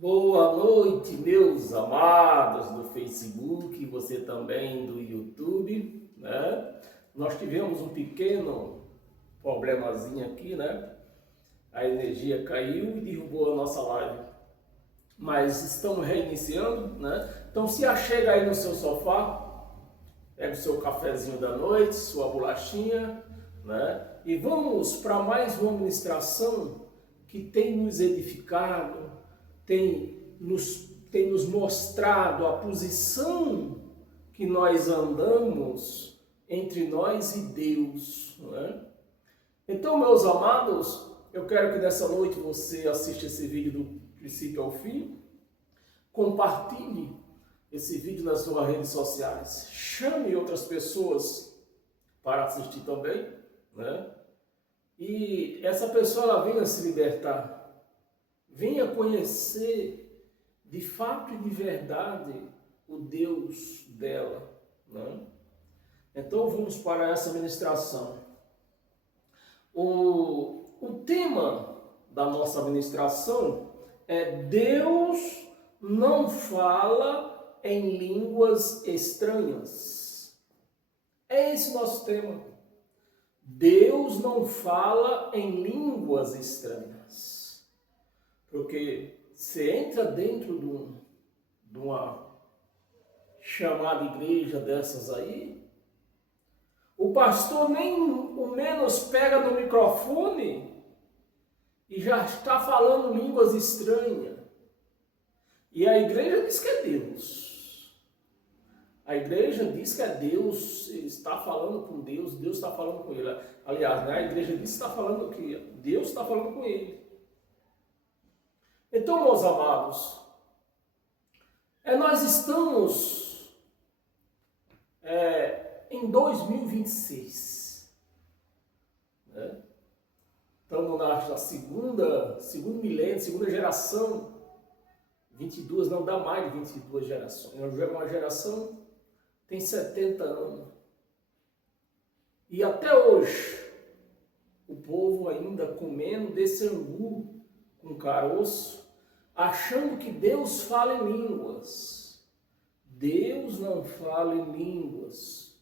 Boa noite, meus amados do Facebook, você também do YouTube, né? Nós tivemos um pequeno problemazinho aqui, né? A energia caiu e derrubou a nossa live. Mas estamos reiniciando, né? Então se achega aí no seu sofá, pega o seu cafezinho da noite, sua bolachinha, né? E vamos para mais uma ministração que tem nos edificado, tem nos mostrado a posição que nós andamos entre nós e Deus, não é? Então, meus amados, eu quero que nessa noite você assista esse vídeo do princípio ao fim, compartilhe esse vídeo nas suas redes sociais, chame outras pessoas para assistir também, né? E essa pessoa ela venha se libertar, venha conhecer de fato e de verdade o Deus dela, né? Então vamos para essa ministração. O tema da nossa ministração é Deus não fala em línguas estranhas. É esse o nosso tema. Deus não fala em línguas estranhas. Porque você entra dentro de uma chamada igreja dessas aí, o pastor nem o menos pega no microfone e já está falando línguas estranhas. E a igreja diz que é Deus. A igreja diz que é Deus, ele está falando com Deus, Deus está falando com ele. Aliás, né, a igreja diz que está falando que Deus está falando com ele. Então, meus amados, nós estamos em 2026. Né? Estamos na segundo milênio, segunda geração. 22, não dá mais de 22 gerações. Uma geração tem 70 anos. E até hoje, o povo ainda comendo desse angu com caroço, achando que Deus fala em línguas. Deus não fala em línguas.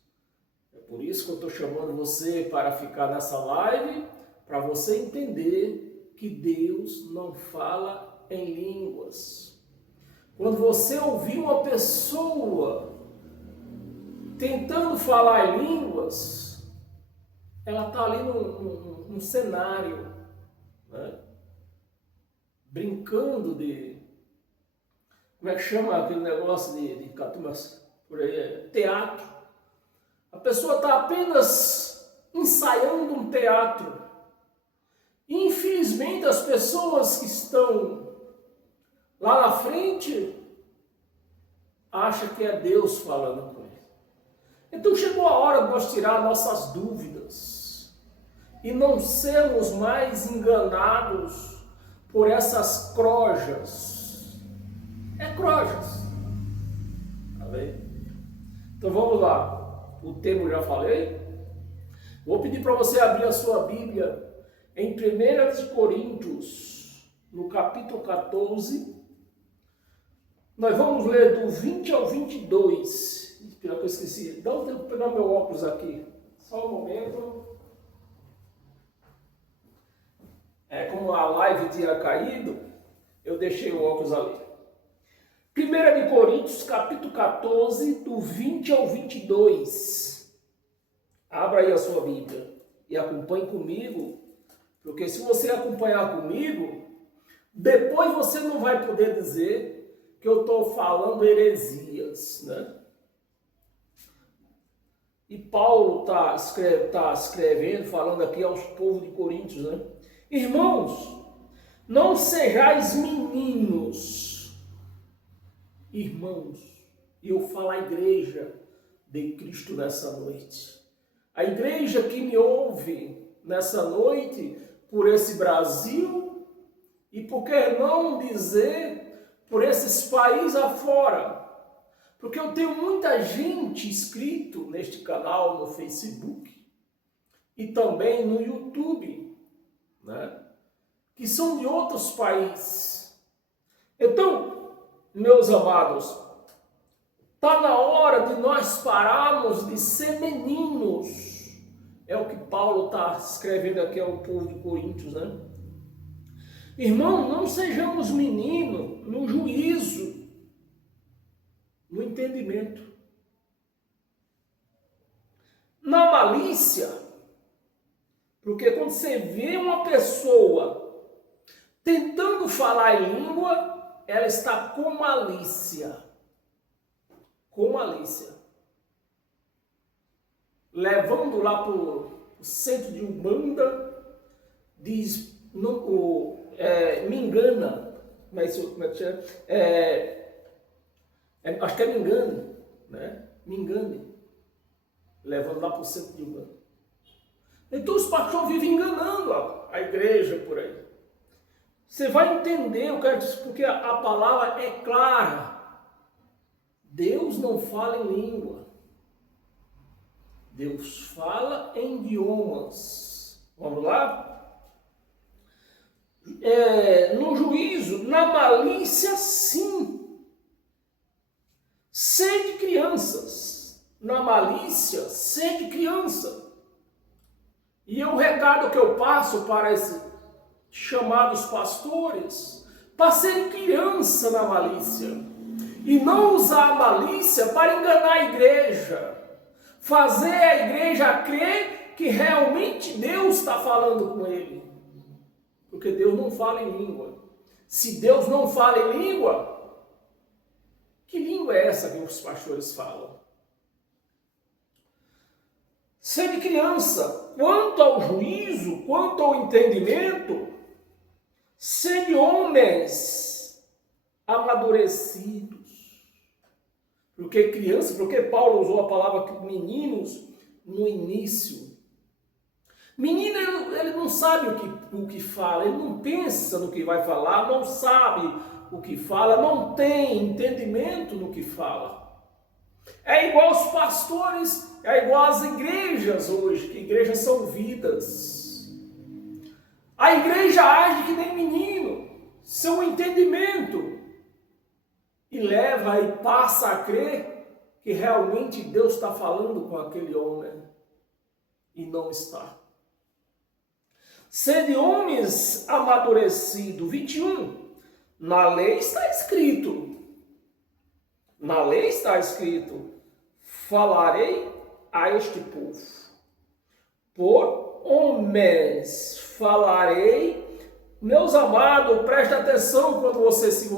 É por isso que eu estou chamando você para ficar nessa live, para você entender que Deus não fala em línguas. Quando você ouvir uma pessoa tentando falar em línguas, ela está ali num cenário, né? Brincando de... Como é que chama aquele negócio de catumas por aí? Teatro. A pessoa está apenas ensaiando um teatro. E, infelizmente, as pessoas que estão lá na frente acham que é Deus falando com ele. Então chegou a hora de nós tirar nossas dúvidas e não sermos mais enganados por essas crojas. É crojas. Tá bem? Então vamos lá. O tema eu já falei. Vou pedir para você abrir a sua Bíblia em 1 Coríntios, no capítulo 14. Nós vamos ler do 20 ao 22. Pior que eu esqueci. Dá um tempo para pegar meu óculos aqui. Só um momento. Como a live tinha caído, eu deixei o óculos ali. 1 Coríntios, capítulo 14, do 20 ao 22. Abra aí a sua Bíblia e acompanhe comigo, porque se você acompanhar comigo, depois você não vai poder dizer que eu estou falando heresias, né? E Paulo está escrevendo, falando aqui aos povos de Coríntios, né? Irmãos, não sejais meninos, irmãos, e eu falo à igreja de Cristo nessa noite. A igreja que me ouve nessa noite por esse Brasil e por que não dizer por esses países afora. Porque eu tenho muita gente inscrito neste canal no Facebook e também no YouTube, né? Que são de outros países. Então, meus amados, está na hora de nós pararmos de ser meninos. É o que Paulo está escrevendo aqui ao povo de Coríntios, né? Irmão, não sejamos meninos no juízo, no entendimento. Na malícia, porque quando você vê uma pessoa tentando falar em língua, ela está com malícia. Com malícia. Levando lá para o centro de Umbanda, diz, me engana, como é que chama? Acho que é me engane, né? Me engane. Levando lá para o centro de Umbanda. Então os pastores vivem enganando a igreja por aí. Você vai entender, eu quero dizer, porque a palavra é clara. Deus não fala em língua. Deus fala em idiomas. Vamos lá? No juízo, na malícia, sim. Sede crianças. Na malícia, sede criança. E o recado que eu passo para esses chamados pastores, para serem criança na malícia. E não usar a malícia para enganar a igreja. Fazer a igreja crer que realmente Deus está falando com ele. Porque Deus não fala em língua. Se Deus não fala em língua, que língua é essa que os pastores falam? Sede criança, quanto ao juízo, quanto ao entendimento, sede homens amadurecidos. Porque criança, porque Paulo usou a palavra meninos no início. Menino, ele não sabe o que fala, ele não pensa no que vai falar, não sabe o que fala, não tem entendimento no que fala. É igual os pastores, é igual as igrejas hoje, que igrejas são vidas. A igreja age que nem menino, seu entendimento, e leva e passa a crer que realmente Deus está falando com aquele homem, e não está. Sede homens amadurecidos. 21. Na lei está escrito. Na lei está escrito: falarei a este povo. Por homens falarei. Meus amados, preste atenção quando se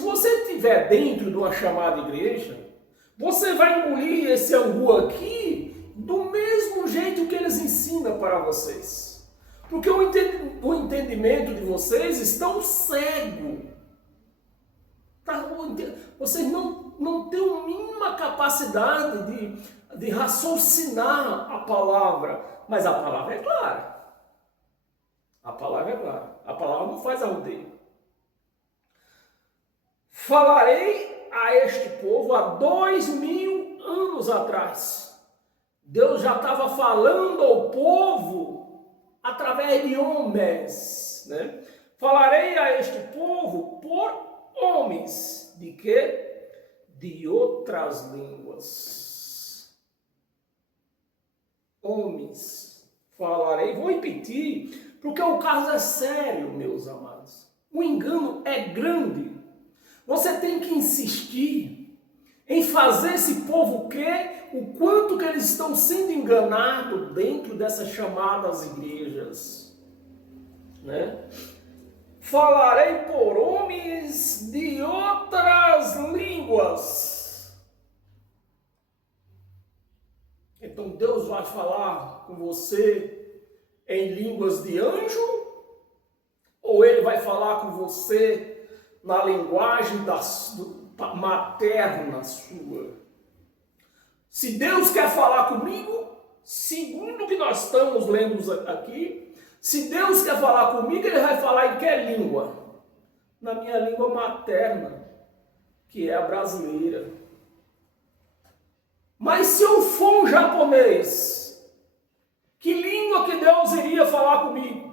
você estiver dentro de uma chamada igreja, você vai engolir esse angu aqui do mesmo jeito que eles ensinam para vocês. Porque o entendimento de vocês estão cego. Vocês não têm a mínima capacidade de raciocinar a palavra. Mas a palavra é clara. A palavra é clara. A palavra não faz arrudeio. Falarei a este povo há 2000 anos atrás. Deus já estava falando ao povo através de homens, né? Falarei a este povo por homens. De quê? De outras línguas. Homens. Falarei. Vou repetir, porque o caso é sério, meus amados. O engano é grande. Você tem que insistir em fazer esse povo crer o quanto que eles estão sendo enganados dentro dessas chamadas igrejas, né? Falarei por homens de outras línguas. Então Deus vai falar com você em línguas de anjo? Ou Ele vai falar com você na linguagem materna sua? Se Deus quer falar comigo, segundo o que nós estamos lendo aqui, se Deus quer falar comigo, Ele vai falar em que língua? Na minha língua materna, que é a brasileira. Mas se eu for um japonês, que língua que Deus iria falar comigo?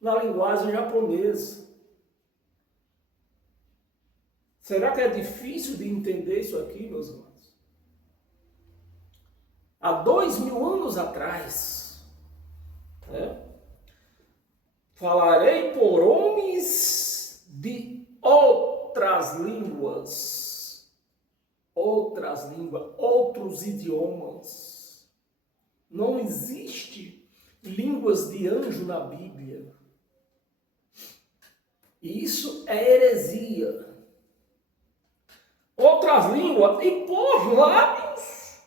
Na linguagem japonesa. Será que é difícil de entender isso aqui, meus irmãos? Há 2000 anos atrás, né, falarei por homens de outras línguas, outros idiomas. Não existe línguas de anjo na Bíblia. E isso é heresia. Outras línguas e por lábios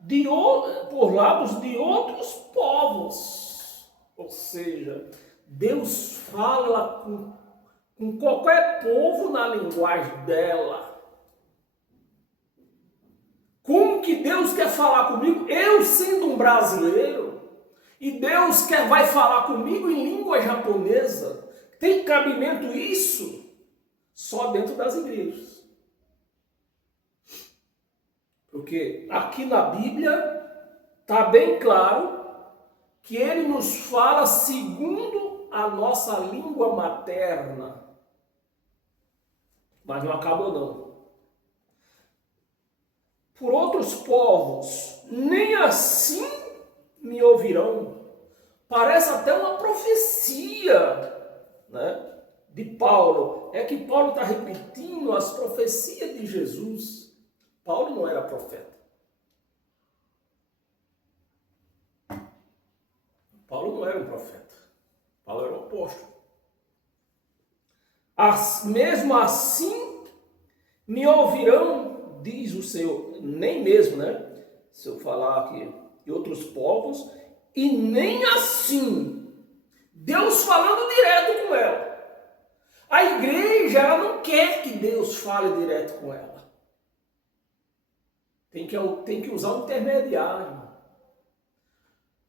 de outros povos. Ou seja, Deus fala com qualquer povo na linguagem dela. Como que Deus quer falar comigo? Eu sendo um brasileiro, e Deus vai falar comigo em língua japonesa. Tem cabimento isso? Só dentro das igrejas. Porque aqui na Bíblia está bem claro que ele nos fala segundo a nossa língua materna. Mas não acabou não. Por outros povos, nem assim me ouvirão. Parece até uma profecia, né, de Paulo. É que Paulo está repetindo as profecias de Jesus. Paulo não era profeta. Paulo não era um profeta. Paulo era um apóstolo. Mesmo assim, me ouvirão, diz o Senhor. Nem mesmo, né? Se eu falar aqui de outros povos, e nem assim. Deus falando direto com ela. A igreja, ela não quer que Deus fale direto com ela. Tem que usar um intermediário.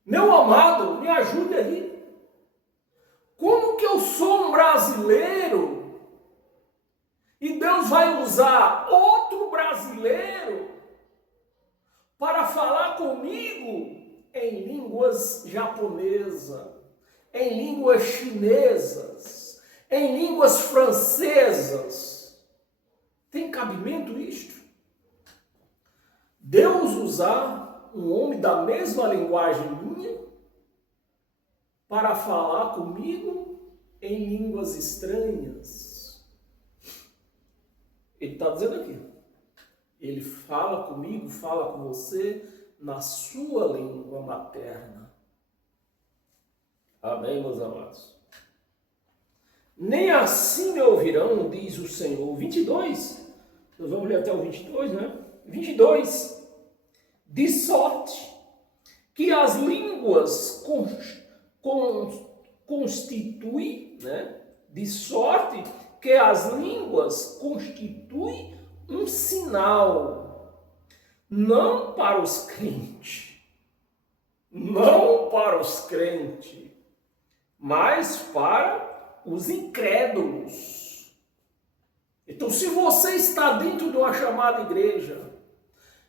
Meu amado, me ajude aí. Como que eu sou um brasileiro e Deus vai usar outro brasileiro para falar comigo em línguas japonesas, em línguas chinesas, em línguas francesas? Tem cabimento isto? Deus usar um homem da mesma linguagem minha para falar comigo em línguas estranhas. Ele está dizendo aqui. Ele fala comigo, fala com você na sua língua materna. Amém, meus amados? Nem assim me ouvirão, diz o Senhor. 22. Nós vamos ler até o 22, né? 22. De sorte que as línguas constituem, né? De sorte que as línguas constituem um sinal, não para os crentes, mas para os incrédulos. Então, se você está dentro de uma chamada igreja,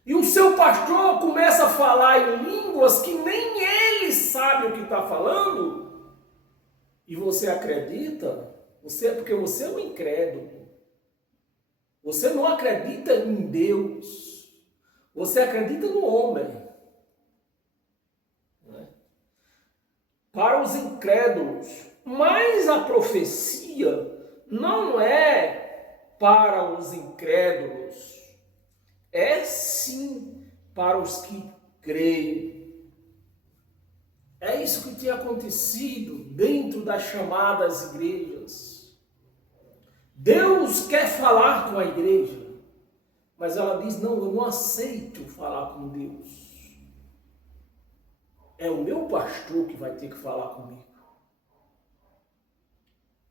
e o seu pastor começa a falar em línguas que nem ele sabe o que está falando, e você acredita, porque você é um incrédulo. Você não acredita em Deus. Você acredita no homem. Né? Para os incrédulos. Mas a profecia não é para os incrédulos. É sim para os que creem. É isso que tem acontecido dentro das chamadas igrejas. Deus quer falar com a igreja, mas ela diz, não, eu não aceito falar com Deus. É o meu pastor que vai ter que falar comigo.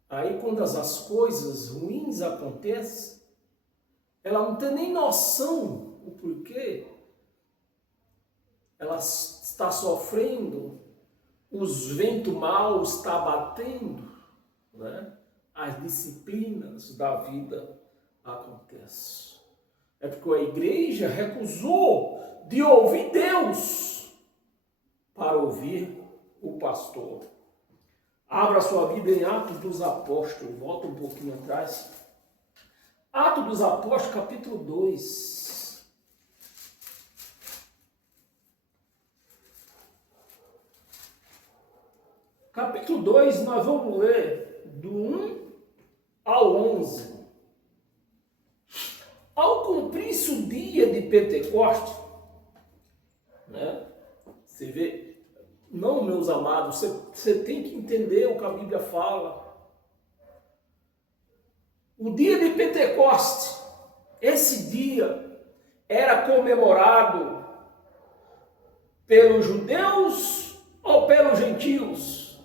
Aí quando as coisas ruins acontecem, ela não tem nem noção o porquê. Ela está sofrendo, os ventos maus estão batendo, né? As disciplinas da vida acontecem. É porque a igreja recusou de ouvir Deus para ouvir o pastor. Abra sua Bíblia em Atos dos Apóstolos, volta um pouquinho atrás. Atos dos Apóstolos, capítulo 2. Capítulo 2, nós vamos ler do 1 ao 11. Ao cumprir-se o dia de Pentecostes, né? Você vê, não, meus amados, você tem que entender o que a Bíblia fala. O dia de Pentecostes, esse dia era comemorado pelos judeus ou pelos gentios?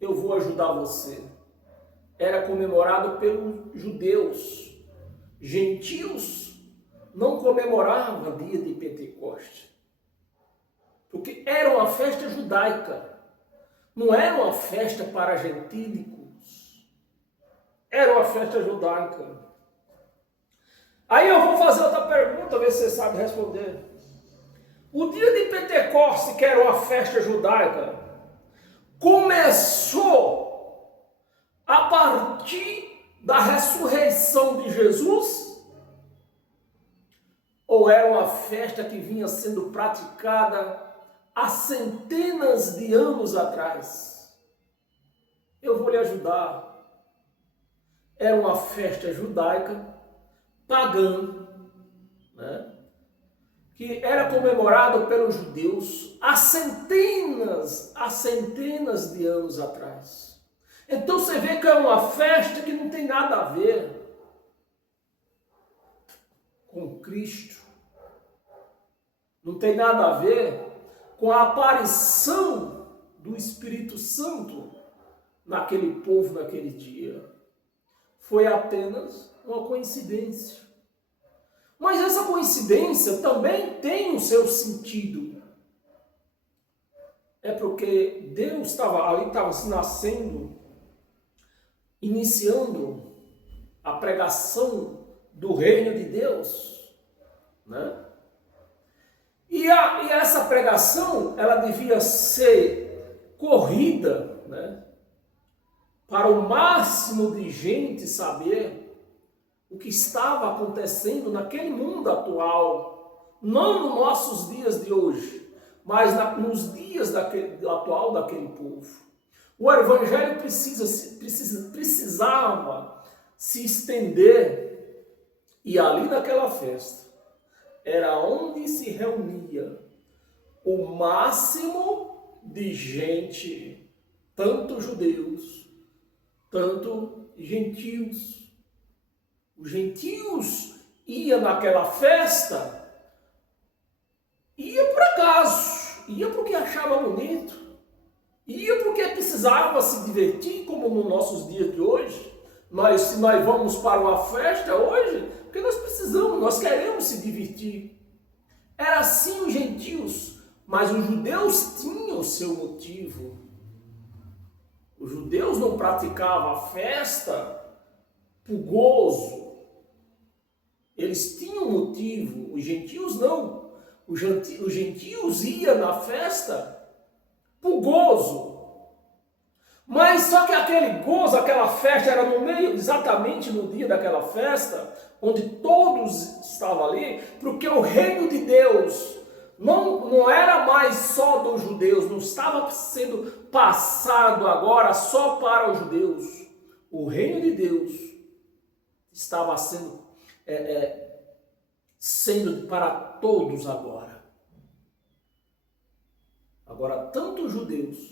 Eu vou ajudar você. Era comemorado pelos judeus. Gentios não comemoravam o dia de Pentecostes, porque era uma festa judaica, não era uma festa para gentílicos, era uma festa judaica. Aí eu vou fazer outra pergunta, ver se você sabe responder. O dia de Pentecostes, que era uma festa judaica, começou a partir da ressurreição de Jesus? Ou era uma festa que vinha sendo praticada há centenas de anos atrás? Eu vou lhe ajudar. Era uma festa judaica, pagã, né? Que era comemorado pelos judeus há centenas de anos atrás. Então você vê que é uma festa que não tem nada a ver com Cristo. Não tem nada a ver com a aparição do Espírito Santo naquele povo, naquele dia. Foi apenas uma coincidência. Mas essa coincidência também tem o seu sentido. É porque Deus estava se nascendo, iniciando a pregação do reino de Deus, né? E essa pregação, ela devia ser corrida, né? Para o máximo de gente saber o que estava acontecendo naquele mundo atual, não nos nossos dias de hoje, mas nos dias atual daquele povo. O evangelho precisava se estender, e ali naquela festa era onde se reunia o máximo de gente, tanto judeus, tanto gentios. Os gentios iam naquela festa, ia por acaso, ia porque achava bonito, ia porque precisava se divertir, como nos nossos dias de hoje. Se nós vamos para uma festa hoje, porque nós precisamos, nós queremos se divertir. Era assim os gentios, mas os judeus tinham o seu motivo. Os judeus não praticavam a festa por gozo. Eles tinham motivo, os gentios não. Os gentios iam na festa por gozo. Mas só que aquele gozo, aquela festa era no meio, exatamente no dia daquela festa, onde todos estavam ali, porque o reino de Deus não era mais só dos judeus, não estava sendo passado agora só para os judeus. O reino de Deus estava sendo para todos agora. Agora, tanto os judeus,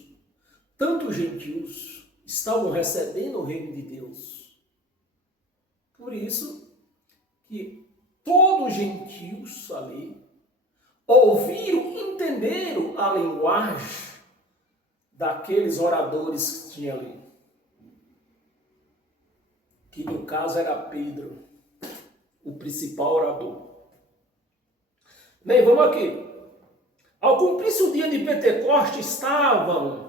tanto os gentios estavam recebendo o reino de Deus. Por isso que todos os gentios ali ouviram, entenderam a linguagem daqueles oradores que tinha ali. Que no caso era Pedro, o principal orador. Bem, vamos aqui. Ao cumprir-se o dia de Pentecostes, estavam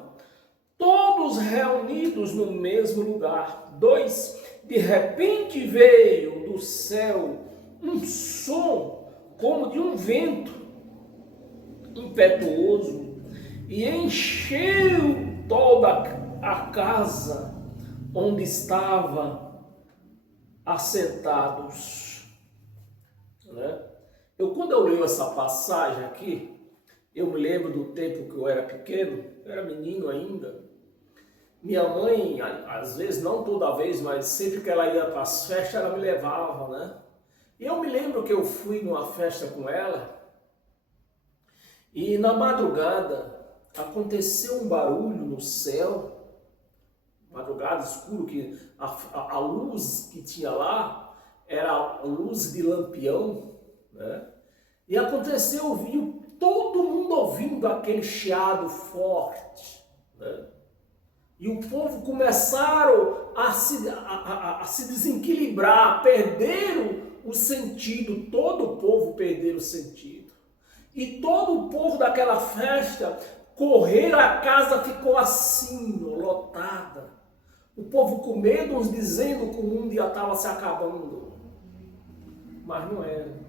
todos reunidos no mesmo lugar. 2. De repente veio do céu um som como de um vento impetuoso e encheu toda a casa onde estavam assentados, né? Quando eu leio essa passagem aqui, eu me lembro do tempo que eu era pequeno, eu era menino ainda. Minha mãe, às vezes, não toda vez, mas sempre que ela ia para as festas, ela me levava, né? E eu me lembro que eu fui numa festa com ela e na madrugada aconteceu um barulho no céu, madrugada escuro, que a luz que tinha lá era a luz de lampião, né? E aconteceu, viu todo mundo ouvindo aquele chiado forte, né? E o povo começaram a se desequilibrar, perderam o sentido, todo o povo perdeu o sentido. E todo o povo daquela festa correram, a casa ficou assim, lotada. O povo com medo, uns dizendo que o mundo já estava se acabando. Mas não era.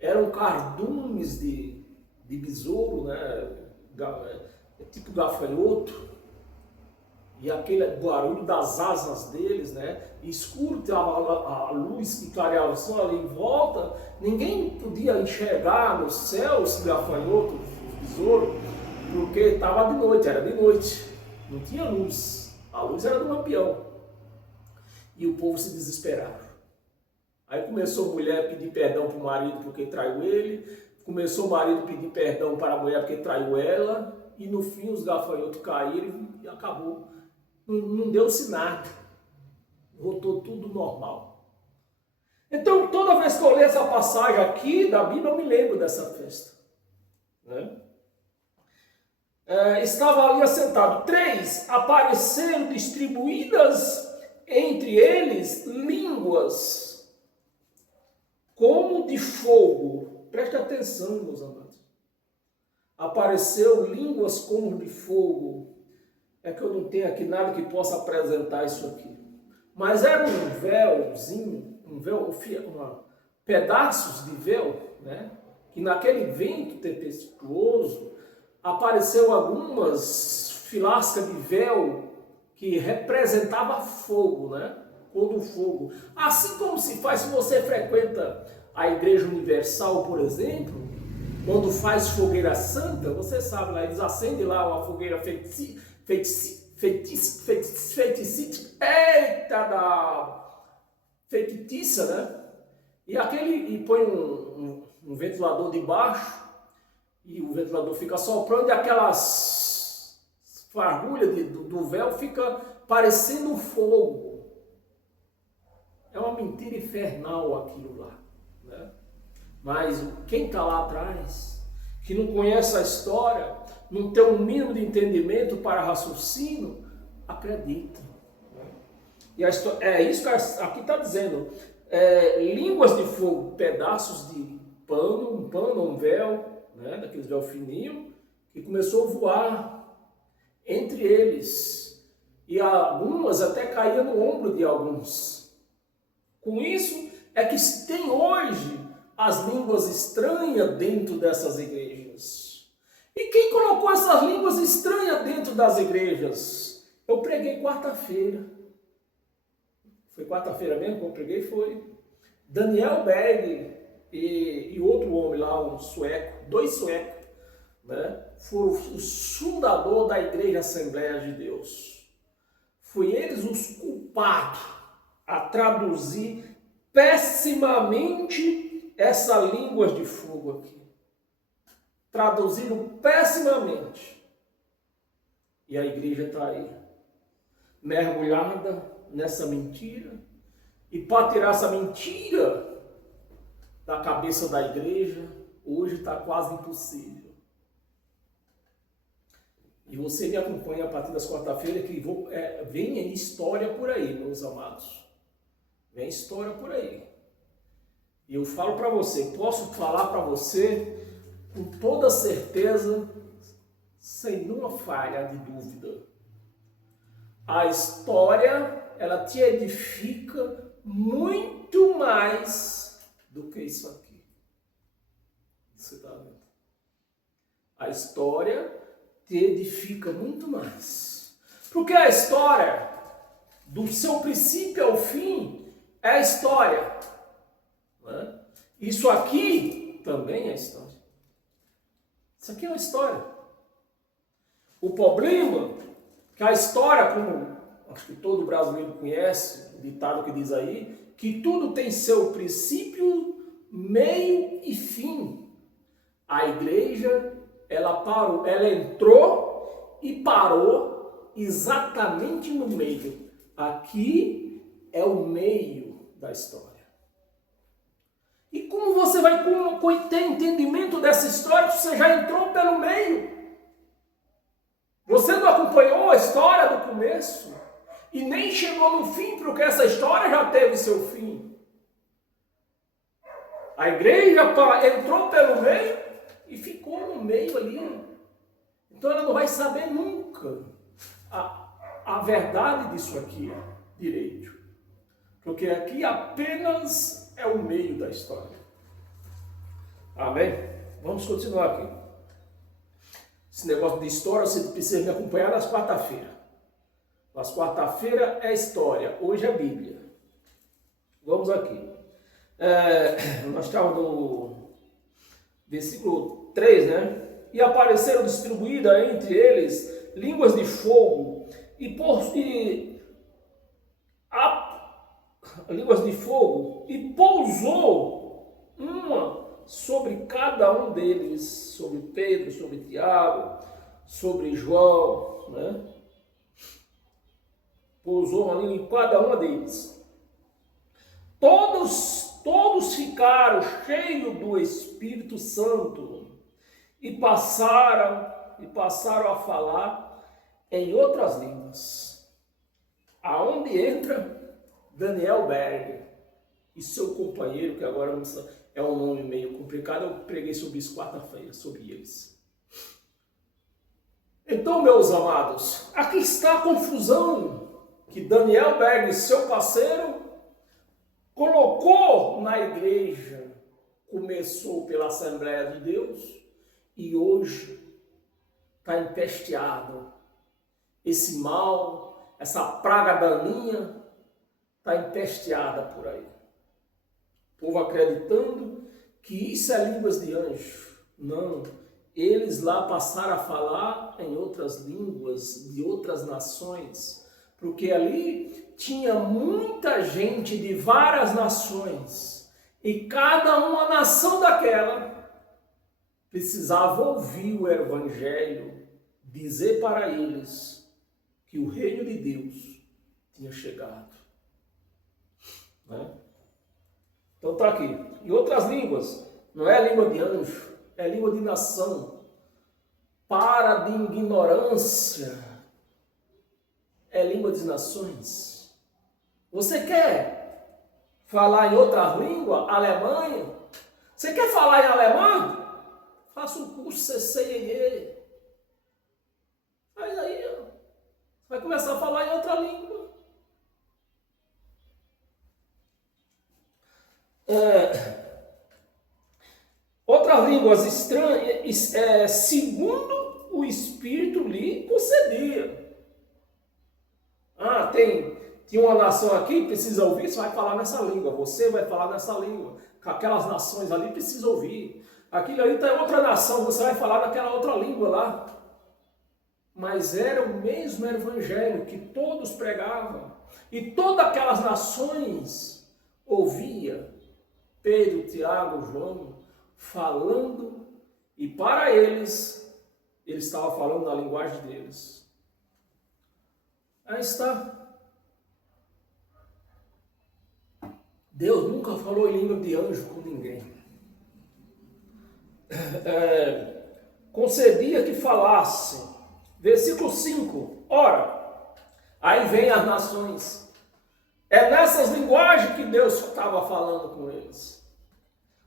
Eram cardumes de besouro, né? Tipo gafanhoto. E aquele barulho das asas deles, né? Escuro, a luz que clareava só ali em volta. Ninguém podia enxergar no céu esse gafanhoto, o besouro, porque estava de noite, era de noite. Não tinha luz. A luz era do lampião. E o povo se desesperava. Aí começou a mulher a pedir perdão para o marido porque traiu ele. Começou o marido a pedir perdão para a mulher porque traiu ela. E no fim os gafanhotos caíram e acabou. Não deu-se nada. Voltou tudo normal. Então, toda vez que eu leio essa passagem aqui da Bíblia, eu me lembro dessa festa, né? Estava ali assentado. 3, apareceram distribuídas entre eles línguas como de fogo. Preste atenção, meus amados. Apareceu línguas como de fogo. É que eu não tenho aqui nada que possa apresentar isso aqui. Mas era um véuzinho, pedaços de véu, né? Que naquele vento tempestuoso apareceu algumas filascas de véu que representava fogo, né? Cor do fogo. Assim como se faz se você frequenta a Igreja Universal, por exemplo, quando faz fogueira santa, você sabe lá, eles acendem lá uma fogueira feitiça, né? E põe um ventilador de baixo e o ventilador fica soprando e aquelas fagulhas do véu fica parecendo fogo. É uma mentira infernal aquilo lá, né? Mas quem está lá atrás, que não conhece a história, não tem um mínimo de entendimento para raciocínio, acredita. E a história, é isso que aqui está dizendo. Línguas de fogo, pedaços de pano, um véu, né, daqueles véu fininho, que começou a voar entre eles. E algumas até caíam no ombro de alguns. Com isso é que tem hoje as línguas estranhas dentro dessas igrejas. E quem colocou essas línguas estranhas dentro das igrejas? Eu preguei quarta-feira. Foi quarta-feira mesmo que eu preguei? Foi. Daniel Berg e outro homem lá, um sueco, 2 suecos, né? Foram os fundadores da Igreja Assembleia de Deus. Foi eles os culpados a traduzir pessimamente essa língua de fogo aqui. Traduziram pessimamente. E a igreja está aí, mergulhada nessa mentira. E para tirar essa mentira da cabeça da igreja, hoje está quase impossível. E você me acompanha a partir das quarta-feiras que vem história por aí, meus amados. Vem história por aí. E eu falo para você, posso falar para você com toda certeza, sem nenhuma falha de dúvida. A história, ela te edifica muito mais do que isso aqui. Você está vendo? A história te edifica muito mais. Porque a história do seu princípio ao fim, é a história. Né? Isso aqui também é história. Isso aqui é uma história. O problema é que a história, como acho que todo brasileiro conhece, o ditado que diz aí, que tudo tem seu princípio, meio e fim. A igreja, ela entrou e parou exatamente no meio. Aqui é o meio da história. E como você vai ter entendimento dessa história se você já entrou pelo meio? Você não acompanhou a história do começo e nem chegou no fim, porque essa história já teve seu fim. A igreja entrou pelo meio e ficou no meio ali. Então ela não vai saber nunca a verdade disso aqui direito. Porque aqui apenas é o meio da história. Amém? Vamos continuar aqui. Esse negócio de história, você precisa me acompanhar nas quarta-feiras. Nas quarta-feiras é história, hoje é Bíblia. Vamos aqui. Nós estávamos no versículo 3, né? E apareceram distribuídas entre eles línguas de fogo línguas de fogo e pousou uma sobre cada um deles, sobre Pedro, sobre Tiago, sobre João, né? Pousou uma língua em cada uma deles. Todos ficaram cheios do Espírito Santo e passaram a falar em outras línguas. Aonde entra Daniel Berger e seu companheiro, que agora é um nome meio complicado, eu preguei sobre isso quarta-feira, sobre eles. Então, meus amados, aqui está a confusão que Daniel Berger e seu parceiro colocou na igreja. Começou pela Assembleia de Deus e hoje está empesteado. Esse mal, essa praga daninha está empesteada por aí. O povo acreditando que isso é línguas de anjo. Não, eles lá passaram a falar em outras línguas de outras nações, porque ali tinha muita gente de várias nações e cada uma nação daquela precisava ouvir o evangelho dizer para eles que o reino de Deus tinha chegado. Né? Então está aqui. Em outras línguas, não é língua de anjo, é língua de nação. Para de ignorância, é língua de nações. Você quer falar em outra língua, Alemanha? Você quer falar em alemão? Faça um curso CCIE. Faz aí, ó. Vai começar a falar em outra língua. Outras línguas estranhas, segundo o Espírito lhe concedia. Tinha uma nação aqui, precisa ouvir, você vai falar nessa língua. Você vai falar nessa língua. Aquelas nações ali precisam ouvir. Aquilo ali está em outra nação, você vai falar naquela outra língua lá. Mas era o mesmo evangelho que todos pregavam. E todas aquelas nações ouvia Pedro, Tiago, João falando, e para eles, ele estava falando na linguagem deles. Aí está. Deus nunca falou em língua de anjo com ninguém. Concedia que falasse. Versículo 5. Ora, aí vem as nações. É nessas linguagens que Deus estava falando com eles.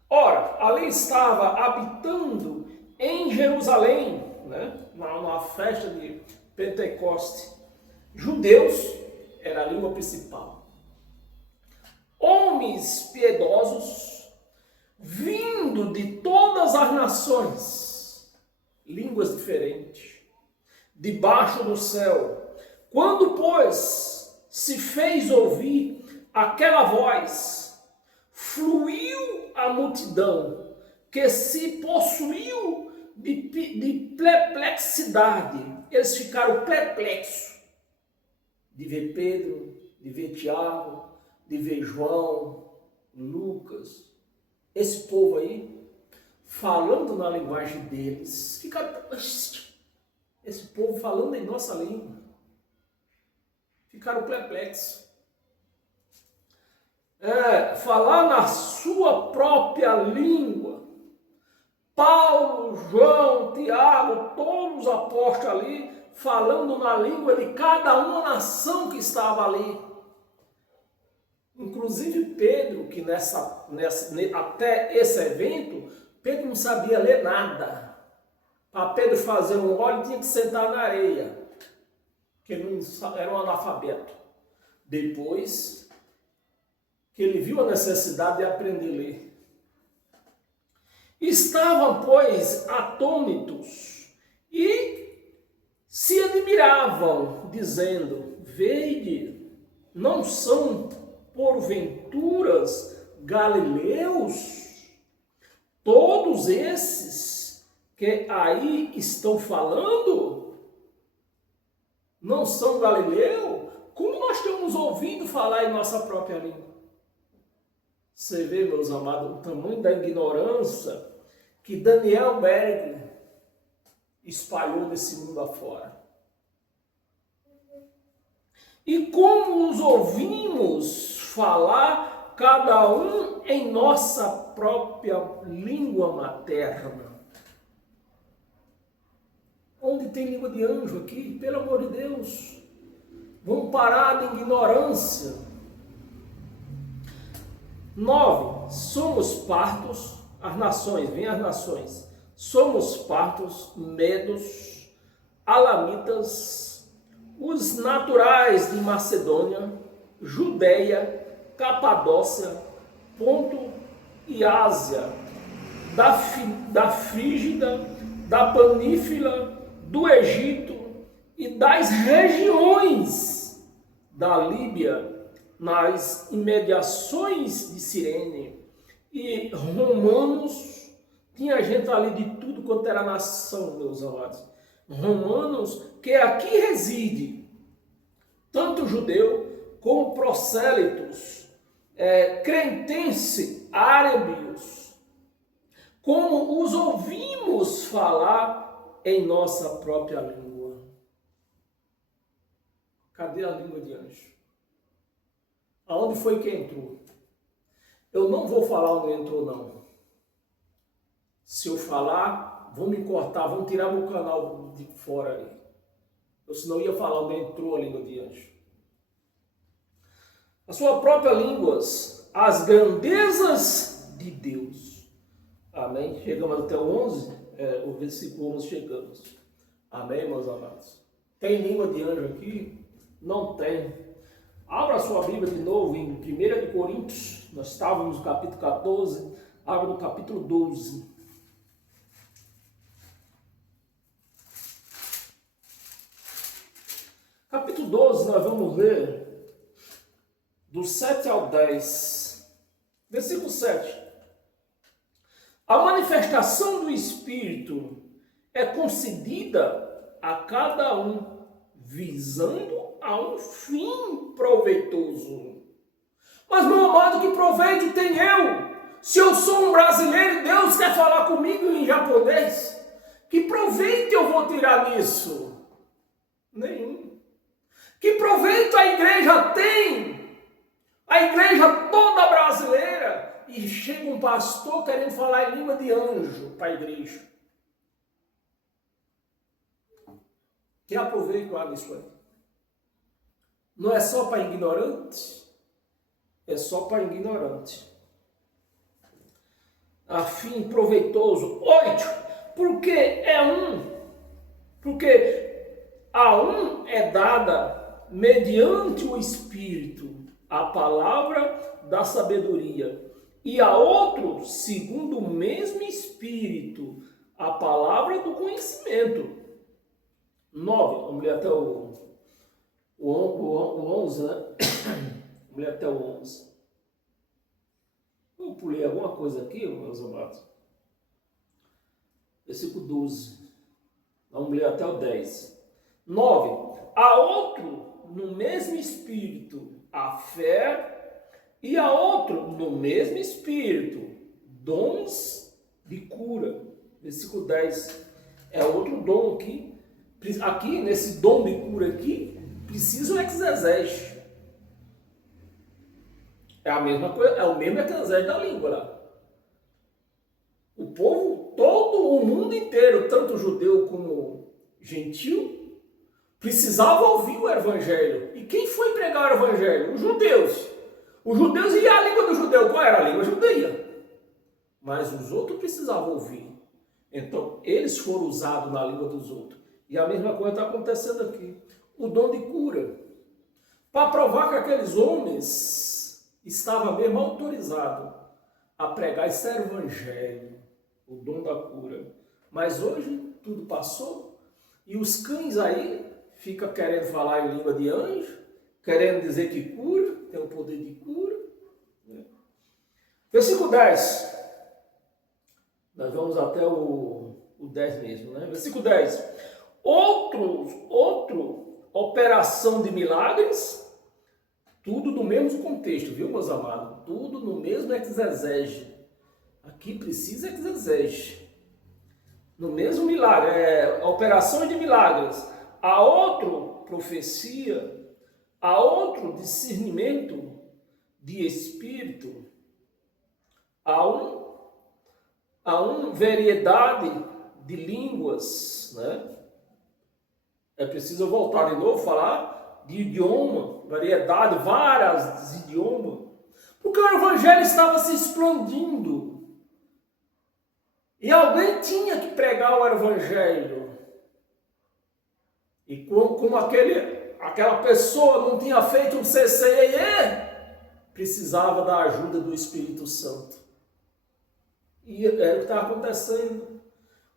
Ora, ali estava habitando em Jerusalém, né, na festa de Pentecoste, judeus, era a língua principal. Homens piedosos, vindo de todas as nações, línguas diferentes, debaixo do céu. Quando, pois, se fez ouvir aquela voz, fluiu a multidão, que se possuiu de perplexidade. Eles ficaram perplexos de ver Pedro, de ver Tiago, de ver João, Lucas, esse povo aí, falando na linguagem deles. Ficaram, esse povo falando em nossa língua. Ficaram perplexos. Falar na sua própria língua. Paulo, João, Tiago, todos os apóstolos ali, falando na língua de cada uma nação que estava ali. Inclusive Pedro, que até esse evento, Pedro não sabia ler nada. Para Pedro fazer um óleo, tinha que sentar na areia, porque ele não era um analfabeto. Depois que ele viu a necessidade de aprender a ler. Estavam, pois, atônitos e se admiravam, dizendo: vede, não são porventuras galileus todos esses que aí estão falando? Não são galileus? Como nós temos ouvido falar em nossa própria língua? Você vê, meus amados, o tamanho da ignorância que Daniel Berg espalhou nesse mundo afora. E como os ouvimos falar, cada um em nossa própria língua materna. Onde tem língua de anjo aqui? Pelo amor de Deus. Vamos parar de ignorância. 9. Somos partos, as nações, vem as nações. Somos partos, medos, alamitas, os naturais de Macedônia, Judeia, Capadócia, Ponto e Ásia, da Frígida, da Panífila, do Egito e das regiões da Líbia, nas imediações de Cirene, e romanos, tinha gente ali de tudo quanto era nação, meus amados. Romanos, que aqui reside, tanto judeu como prosélitos, cretense, árabes, como os ouvimos falar em nossa própria língua. Cadê a língua de anjo? Aonde foi que entrou? Eu não vou falar onde entrou, não. Se eu falar, vão me cortar, vão tirar meu canal de fora ali. Eu senão ia falar onde entrou a língua de anjo. A sua própria língua, as grandezas de Deus. Amém? Chegamos até o 11, o versículo 11 chegamos. Amém, meus amados? Tem língua de anjo aqui? Não tem. Abra a sua Bíblia de novo em 1 de Coríntios, nós estávamos no capítulo 14, abra no capítulo 12. Capítulo 12, nós vamos ler do 7 ao 10. Versículo 7. A manifestação do Espírito é concedida a cada um, visando a um fim proveitoso. Mas, meu amado, que proveito tem eu? Se eu sou um brasileiro e Deus quer falar comigo em japonês, que proveito eu vou tirar nisso? Nenhum. Que proveito a igreja tem? A igreja toda brasileira, e chega um pastor querendo falar em língua de anjo para a igreja. Que aproveito nisso aí? Não é só para ignorante? É só para ignorante. A fim proveitoso. 8. Porque a um é dada, mediante o Espírito, a palavra da sabedoria, e a outro, segundo o mesmo Espírito, a palavra do conhecimento. 9. Vamos ler até o o 11, né? Vamos ler até o 11. Eu pulei alguma coisa aqui, meus amados. Versículo 12. Vamos ler até o 10. 9. A outro, no mesmo espírito, a fé, e a outro, no mesmo espírito, dons de cura. Versículo 10. É outro dom aqui. Aqui, nesse dom de cura aqui, precisa o exegese. É a mesma coisa, é o mesmo exegese da língua lá. O povo, todo o mundo inteiro, tanto judeu como gentil, precisava ouvir o evangelho. E quem foi pregar o evangelho? Os judeus. Os judeus, e a língua do judeu? Qual era a língua judia? Mas os outros precisavam ouvir. Então, eles foram usados na língua dos outros. E a mesma coisa está acontecendo aqui. O dom de cura. Para provar que aqueles homens estavam mesmo autorizados a pregar esse evangelho, o dom da cura. Mas hoje tudo passou e os cães aí ficam querendo falar em língua de anjo, querendo dizer que cura, tem o poder de cura. Versículo 10. Nós vamos até o 10 mesmo, né? Versículo 10. Outro operação de milagres, tudo no mesmo contexto, viu, meus amados? Tudo no mesmo exegese. Aqui precisa exegese. No mesmo milagre, operações de milagres. A outro, profecia. A outro, discernimento de espírito. A um variedade de línguas, né? É preciso voltar de novo, falar de idioma, variedade, várias idiomas. Porque o evangelho estava se expandindo. E alguém tinha que pregar o evangelho. E como aquela pessoa não tinha feito um CCIE, precisava da ajuda do Espírito Santo. E era o que estava acontecendo.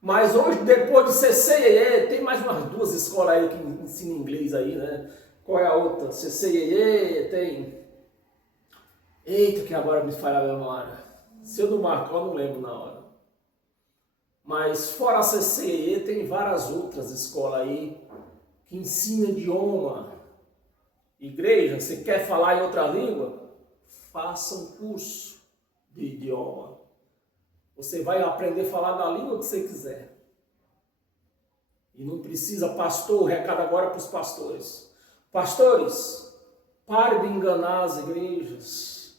Mas hoje, depois de CCIE, tem mais umas 2 escolas aí que ensinam inglês aí, né? Qual é a outra? CCIE, tem... Eita, que agora me falha a memória. Se eu não marcar, eu não lembro na hora. Mas fora a CCIE, tem várias outras escolas aí que ensinam idioma. Igreja, você quer falar em outra língua? Faça um curso de idioma. Você vai aprender a falar na língua que você quiser. E não precisa, pastor, recado agora para os pastores. Pastores, pare de enganar as igrejas.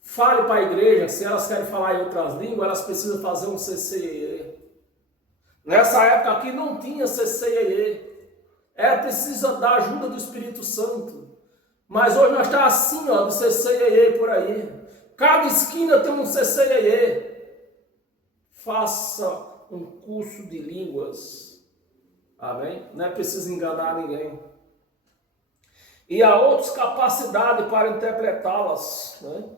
Fale para a igreja, se elas querem falar em outras línguas, elas precisam fazer um CCIE. Nessa época aqui não tinha CCIE. Era preciso da ajuda do Espírito Santo. Mas hoje nós estamos assim, ó, do CCIE por aí. Cada esquina tem um CCIE. Faça um curso de línguas. Amém? Não é preciso enganar ninguém. E há outras capacidades para interpretá-las. Né?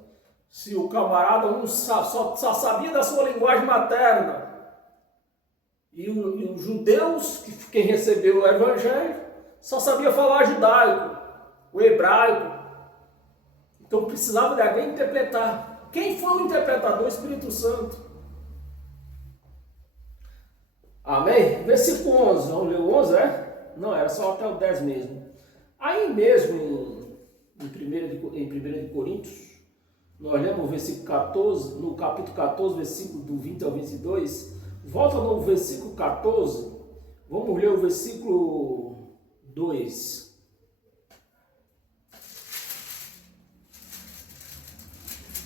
Se o camarada só sabia da sua linguagem materna, e os judeus, quem recebeu o evangelho, só sabia falar judaico, o hebraico. Então precisava de alguém interpretar. Quem foi o interpretador? O Espírito Santo. Amém? Versículo 11. Vamos ler o 11, é? Não, era só até o 10 mesmo. Aí mesmo em 1 de Coríntios, nós lemos o versículo 14, no capítulo 14, versículo do 20 ao 22. Volta no versículo 14. Vamos ler o versículo 2.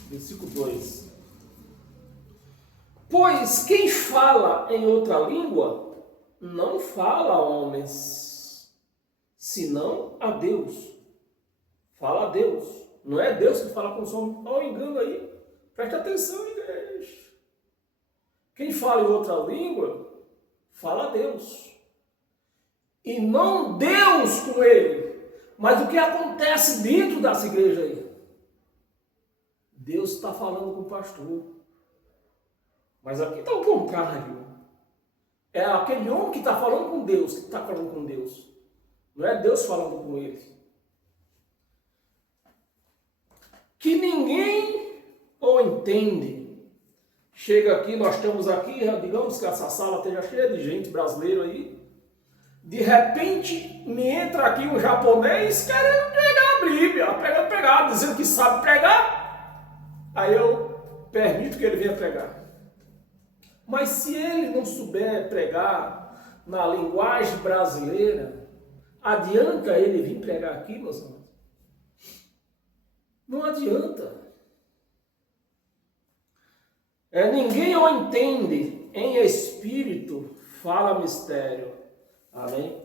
Versículo 2. Pois quem fala em outra língua não fala a homens, senão a Deus. Fala a Deus. Não é Deus que fala com os homens. Olha o engano aí. Presta atenção, igreja. Quem fala em outra língua, fala a Deus. E não Deus com ele. Mas o que acontece dentro dessa igreja aí? Deus está falando com o pastor. Mas aqui está o contrário. É aquele homem que está falando com Deus, que está falando com Deus. Não é Deus falando com ele. Que ninguém o entende. Chega aqui, nós estamos aqui, digamos que essa sala esteja cheia de gente brasileira aí. De repente, me entra aqui um japonês querendo pregar a Bíblia, pregar, dizendo que sabe pregar. Aí eu permito que ele venha pregar. Mas se ele não souber pregar na linguagem brasileira, adianta ele vir pregar aqui, meus irmãos? Não adianta. Ninguém o entende em espírito, fala mistério. Amém?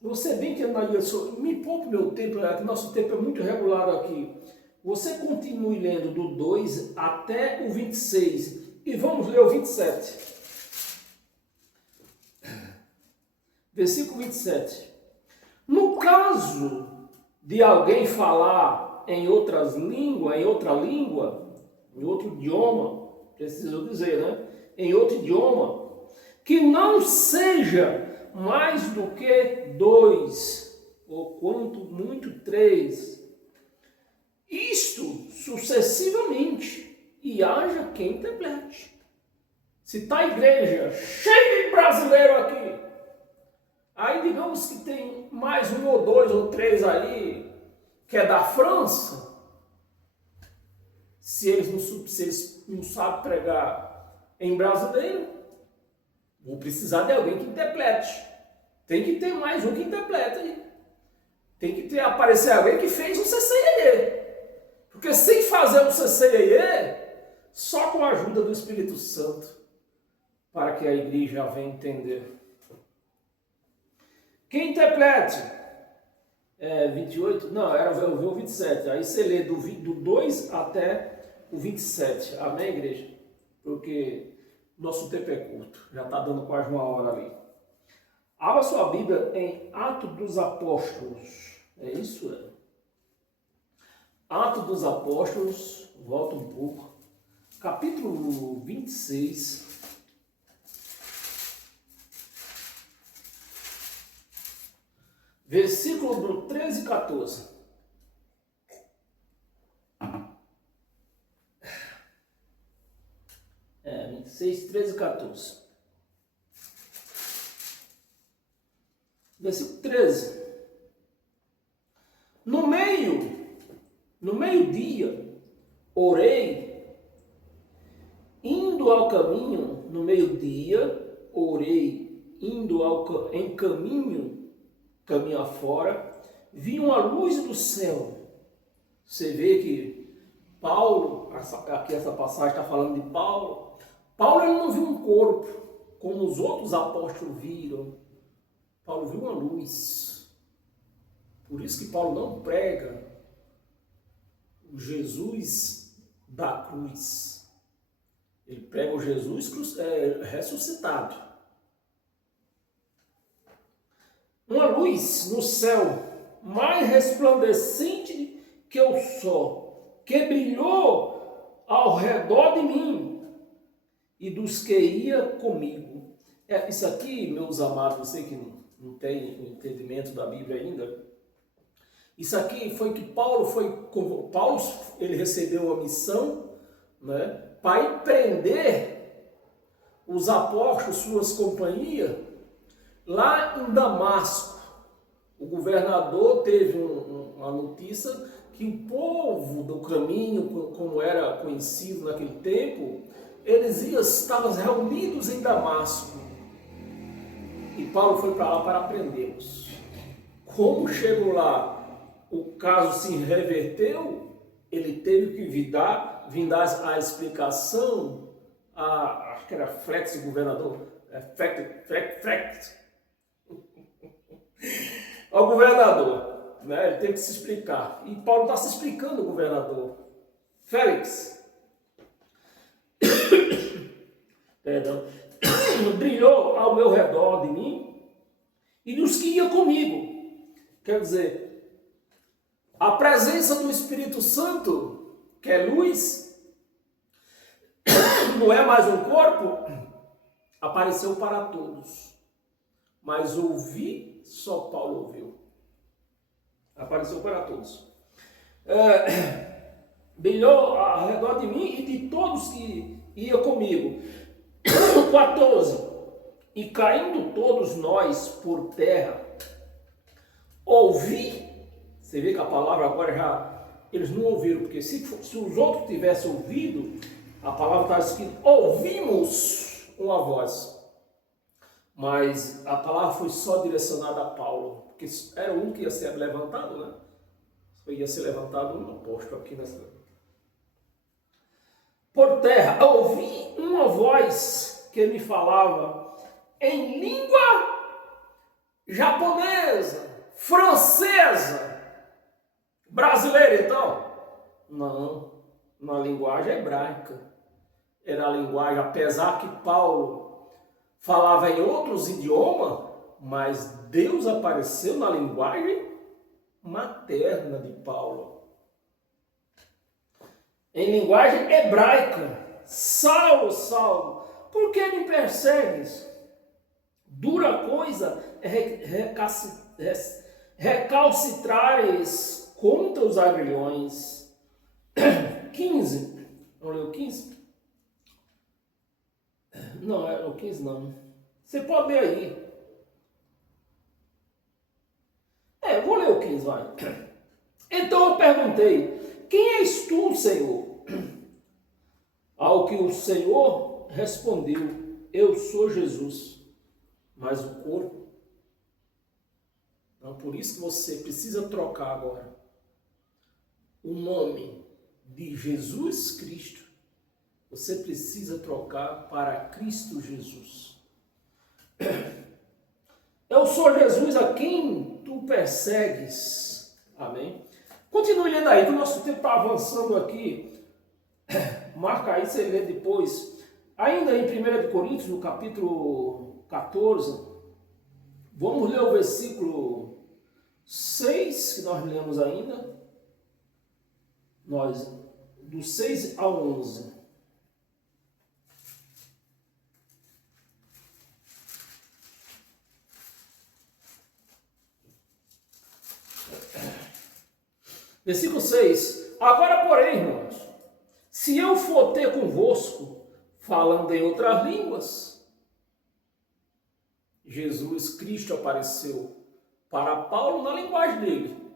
Você bem que me poupe meu tempo, que nosso tempo é muito regulado aqui. Você continue lendo do 2 até o 26 e vamos ler o 27. Versículo 27. No caso de alguém falar em outra língua, em outro idioma, preciso dizer, né? Em outro idioma, que não seja mais do que 2, ou quanto muito 3, isto sucessivamente, e haja quem interprete. Se está a igreja cheia de brasileiro aqui, aí digamos que tem mais 1 ou 2 ou 3 aí, que é da França, se eles não sabem pregar em brasileiro, vou precisar de alguém que interprete. Tem que ter mais um que interprete aí. Tem que aparecer alguém que fez um CCIE. Porque sem fazer um CCIE, só com a ajuda do Espírito Santo, para que a igreja venha entender. Quem interprete? 28? Não, era o 27. Aí você lê do 2 até o 27. Amém, igreja? Porque nosso tempo é curto. Já está dando quase 1 hora ali. Abra sua Bíblia em Atos dos Apóstolos. É isso? Atos dos Apóstolos. Volta um pouco. Capítulo 26. Versículo do 13 e 14. É, 26, 13 e 14. Versículo 13. No meio-dia, orei, indo ao caminho, no meio-dia, orei, indo em caminho afora, vi uma luz do céu. Você vê que Paulo, aqui essa passagem está falando de Paulo. Paulo ele não viu um corpo, como os outros apóstolos viram. Paulo viu uma luz. Por isso que Paulo não prega o Jesus da cruz. Ele prega o Jesus ressuscitado. Uma luz no céu, mais resplandecente que o sol, que brilhou ao redor de mim e dos que ia comigo. Isso aqui, meus amados, você que não tem o entendimento da Bíblia ainda, isso aqui foi que Paulo ele recebeu a missão, né, para ir prender os apóstolos, suas companhias, lá em Damasco. O governador teve uma notícia que o povo do caminho, como era conhecido naquele tempo, eles estavam reunidos em Damasco. E Paulo foi para lá para prendê-los. Como chegou lá, o caso se reverteu, ele teve que vir dar a explicação, acho que era Flex, o governador, Flex, ao governador, né? Ele teve que se explicar. E Paulo está se explicando ao governador. Félix, perdão, brilhou ao meu redor de mim e dos que iam comigo. Quer dizer, a presença do Espírito Santo, que é luz, não é mais um corpo, apareceu para todos. mas ouvir só Paulo ouviu. Apareceu para todos. Brilhou ao redor de mim e de todos que iam comigo. 14. E caindo todos nós por terra, ouvi. Você vê que a palavra agora já, eles não ouviram, porque se os outros tivessem ouvido, a palavra está escrita, ouvimos uma voz. Mas a palavra foi só direcionada a Paulo, porque era um que ia ser levantado, né? Ia ser levantado um apóstolo aqui nessa. Por terra, ouvi uma voz que me falava em língua japonesa, francesa, brasileira então? Não, na linguagem hebraica. Era a linguagem, apesar que Paulo falava em outros idiomas, mas Deus apareceu na linguagem materna de Paulo. Em linguagem hebraica. Saulo, Saulo, por que me persegues? Dura coisa é recalcitrares contra os agrilhões. 15. Vamos ler o 15? Não, é o 15 não. Você pode ler aí. Eu vou ler o 15, vai. Então eu perguntei, quem és tu, Senhor? Ao que o Senhor respondeu, eu sou Jesus, mas o corpo. Então, por isso que você precisa trocar agora o nome de Jesus Cristo. Você precisa trocar para Cristo Jesus. Eu sou Jesus a quem tu persegues. Amém? Continue lendo aí, que o nosso tempo está avançando aqui. Marca aí, você lê depois. Ainda em 1 Coríntios, no capítulo 14, vamos ler o versículo 6, que nós lemos ainda. Do 6 ao 11. Versículo 6. Agora, porém, irmãos, se eu for ter convosco, falando em outras línguas, Jesus Cristo apareceu para Paulo na linguagem dele.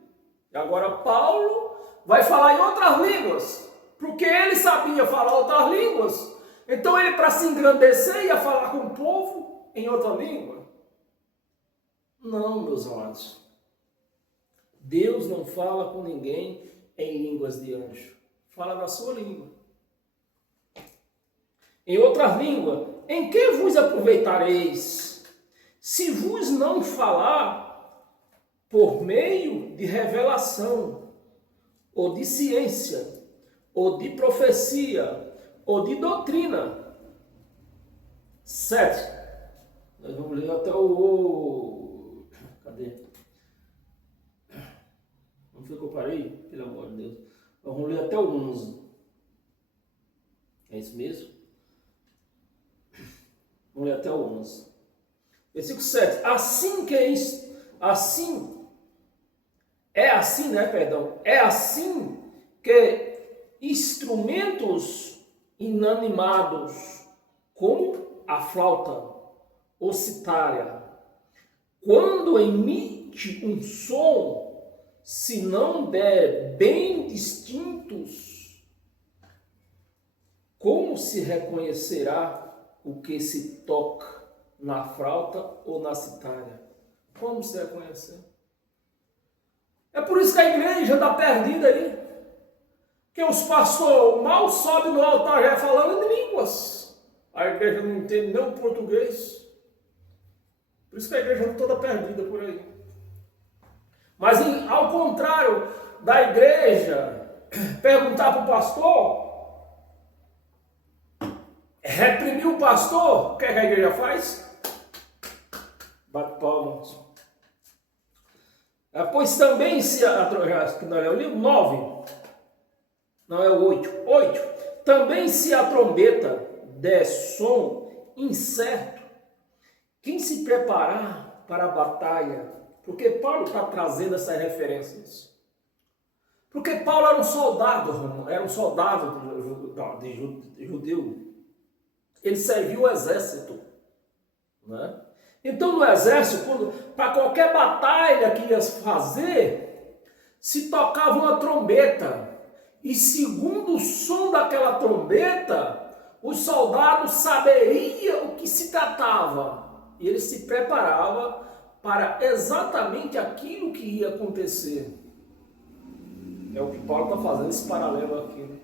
E agora Paulo vai falar em outras línguas, porque ele sabia falar outras línguas. Então ele, para se engrandecer, ia falar com o povo em outra língua. Não, meus amados. Deus não fala com ninguém em línguas de anjo. Fala na sua língua. Em outras línguas, em que vos aproveitareis? Se vos não falar por meio de revelação, ou de ciência, ou de profecia, ou de doutrina. 7. Nós vamos ler até o... Cadê? Não foi que eu parei? Pelo amor de Deus. Vamos ler até o 11. É isso mesmo? Vamos ler até o 11. Versículo 7. É assim que instrumentos inanimados, como a flauta ou citária, quando emite um som, se não der bem distintos, como se reconhecerá o que se toca na flauta ou na citária? Como se reconhecer? É por isso que a igreja está perdida aí. Que os pastores mal sobem no altar já falando em línguas. A igreja não entende nem o português. Por isso que a igreja está toda perdida por aí. Mas ao contrário da igreja perguntar para o pastor, reprimir o pastor, o que a igreja faz? Bate palmas. Pois também se... Não é o livro 9. Não é o 8. 8. Também se a trombeta der som incerto, quem se preparar para a batalha. Porque Paulo está trazendo essas referências. Porque Paulo era um soldado romano, era um soldado judeu. Ele serviu o exército, né? Então no exército, para qualquer batalha que ia fazer, se tocava uma trombeta. E segundo o som daquela trombeta, os soldados saberiam o que se tratava. E ele se preparava para exatamente aquilo que ia acontecer. É o que Paulo está fazendo, esse paralelo aqui, né?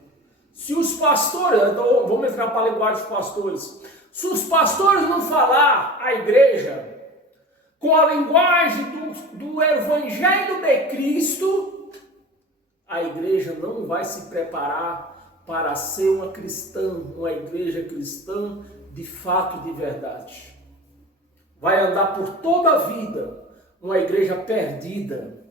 Se os pastores, então vamos entrar para a linguagem dos pastores. Se os pastores não falar a igreja com a linguagem do Evangelho de Cristo, a igreja não vai se preparar para ser uma igreja cristã de fato e de verdade. Vai andar por toda a vida uma igreja perdida.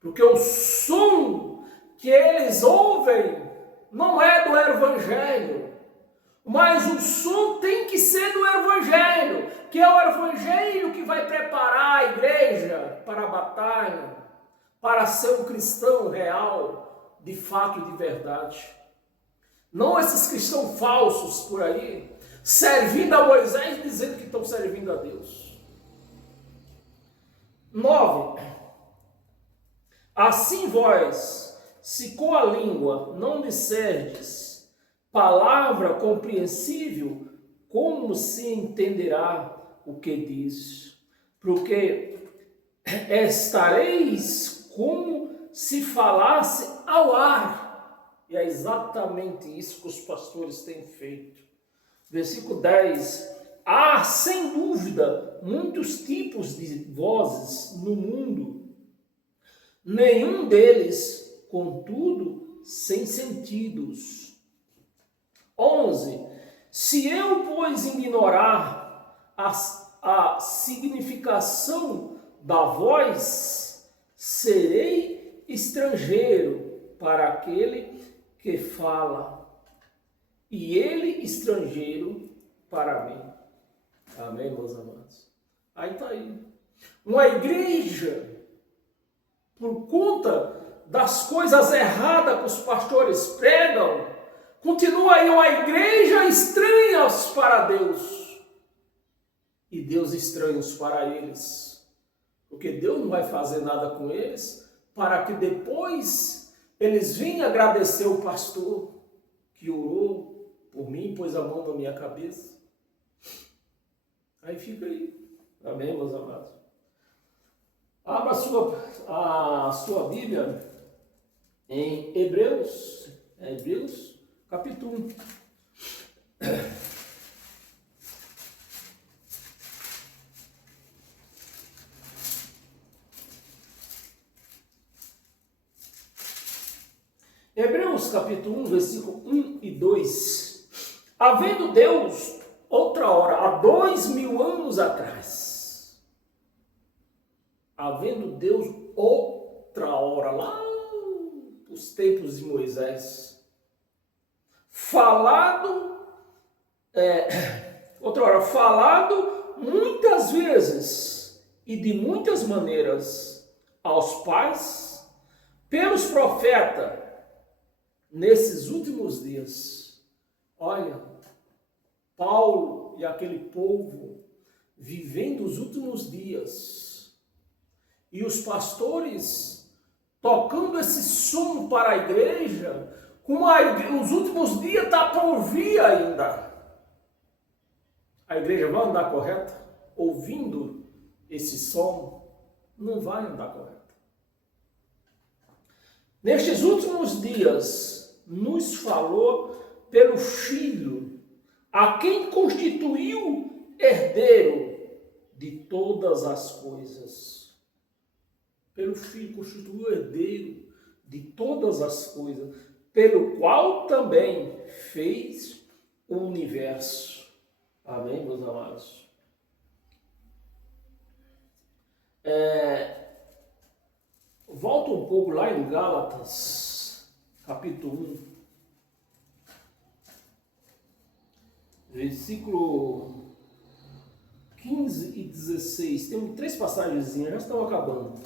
Porque o som que eles ouvem não é do Evangelho, mas o som tem que ser do Evangelho, que é o Evangelho que vai preparar a igreja para a batalha, para ser um cristão real, de fato e de verdade. Não esses cristãos falsos por aí, servindo a Moisés, dizendo que estão servindo a Deus. 9. Assim vós, se com a língua não disserdes palavra compreensível, como se entenderá o que diz? Porque estareis como se falasse ao ar. E é exatamente isso que os pastores têm feito. Versículo 10. Há, sem dúvida, muitos tipos de vozes no mundo. Nenhum deles, contudo, sem sentidos. 11. Se eu, pois, ignorar a significação da voz, serei estrangeiro para aquele que fala, e ele estrangeiro para mim. Amém, meus amados? Aí está aí. Uma igreja, por conta das coisas erradas que os pastores pregam, continua aí uma igreja estranha para Deus. E Deus estranhos para eles. Porque Deus não vai fazer nada com eles, para que depois eles venham agradecer o pastor que orou por mim, pôs a mão na minha cabeça. Aí fica aí. Amém, meus amados? Abra a sua Bíblia em Hebreus, capítulo 1. Hebreus capítulo 1, versículo 1 e 2. Havendo Deus, outra hora, há 2000 anos atrás, havendo Deus outra hora, lá nos tempos de Moisés, falado muitas vezes e de muitas maneiras aos pais, pelos profetas, nesses últimos dias. Olha, Paulo e aquele povo vivendo os últimos dias, e os pastores tocando esse som para a igreja, os últimos dias está por vir ainda. A igreja vai andar correta? Ouvindo esse som, não vai andar correta. Nestes últimos dias, nos falou pelo Filho, a quem constituiu herdeiro de todas as coisas. Pelo Filho constituiu herdeiro de todas as coisas, pelo qual também fez o universo. Amém, meus amados? Volta um pouco lá em Gálatas, capítulo 1, versículo 15 e 16. Temos 3 passagens, já estão acabando.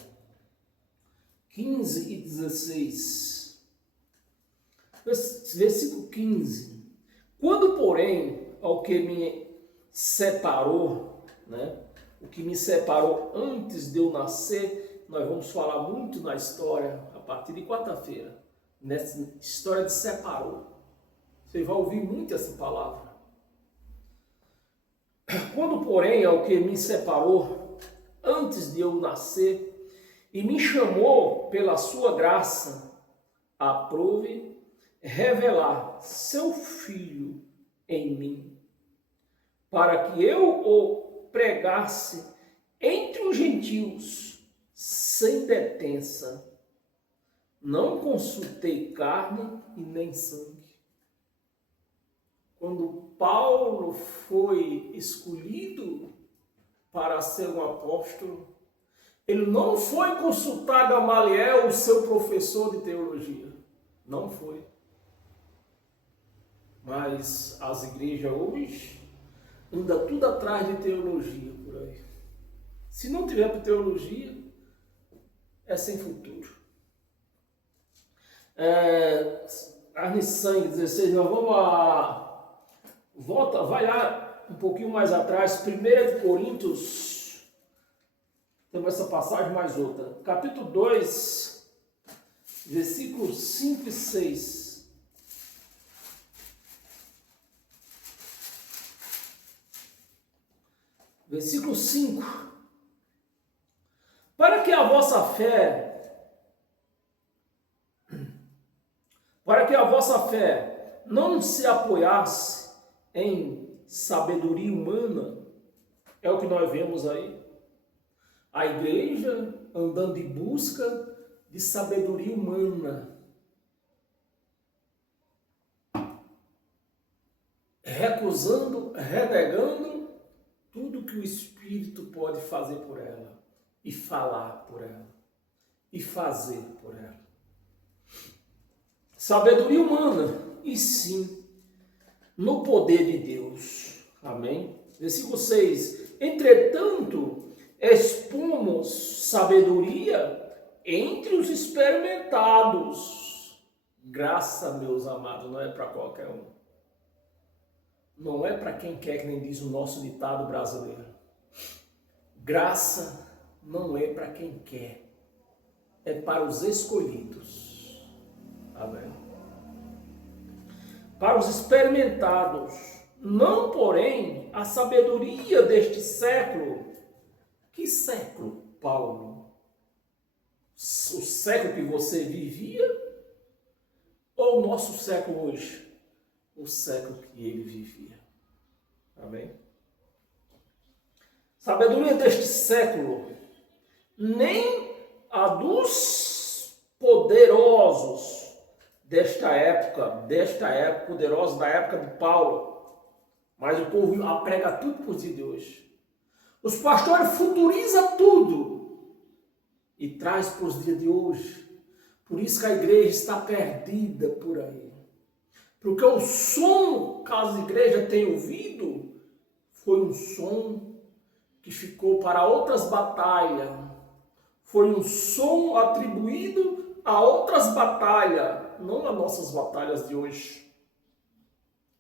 15 e 16. Versículo 15. Quando, porém, ao que me separou, né? O que me separou antes de eu nascer, nós vamos falar muito na história a partir de quarta-feira, nessa história de separou. Você vai ouvir muito essa palavra. Quando, porém, ao que me separou antes de eu nascer e me chamou pela sua graça, aprove revelar seu Filho em mim, para que eu o pregasse entre os gentios sem detença. Não consultei carne e nem sangue. Quando Paulo foi escolhido para ser um apóstolo, ele não foi consultar Gamaliel, o seu professor de teologia. Não foi. Mas as igrejas hoje andam tudo atrás de teologia por aí. Se não tiver para teologia, é sem futuro. Carne e sangue, 16, nós vamos volta, vai lá um pouquinho mais atrás, 1 Coríntios, temos essa passagem mais outra, capítulo 2, versículos 5 e 6. Versículo 5. Para que a vossa fé não se apoiasse em sabedoria humana, é o que nós vemos aí. A igreja andando em busca de sabedoria humana, recusando, renegando tudo que o Espírito pode fazer por ela, e falar por ela, e fazer por ela. Sabedoria humana, e sim, no poder de Deus. Amém? Versículo 6. Entretanto, expomos sabedoria entre os experimentados. Graça, meus amados, não é para qualquer um. Não é para quem quer, que nem diz o nosso ditado brasileiro. Graça não é para quem quer, é para os escolhidos. Amém? Para os experimentados, não, porém, a sabedoria deste século. Que século, Paulo? O século que você vivia ou o nosso século hoje? O século que ele vivia. Amém? Sabedoria deste século, nem a dos poderosos desta época poderosos da época de Paulo, mas o povo prega tudo por dia de hoje. Os pastores futurizam tudo e traz para os dias de hoje. Por isso que a igreja está perdida por aí. Porque o som que as igrejas têm ouvido foi um som que ficou para outras batalhas. Foi um som atribuído a outras batalhas, não a nossas batalhas de hoje.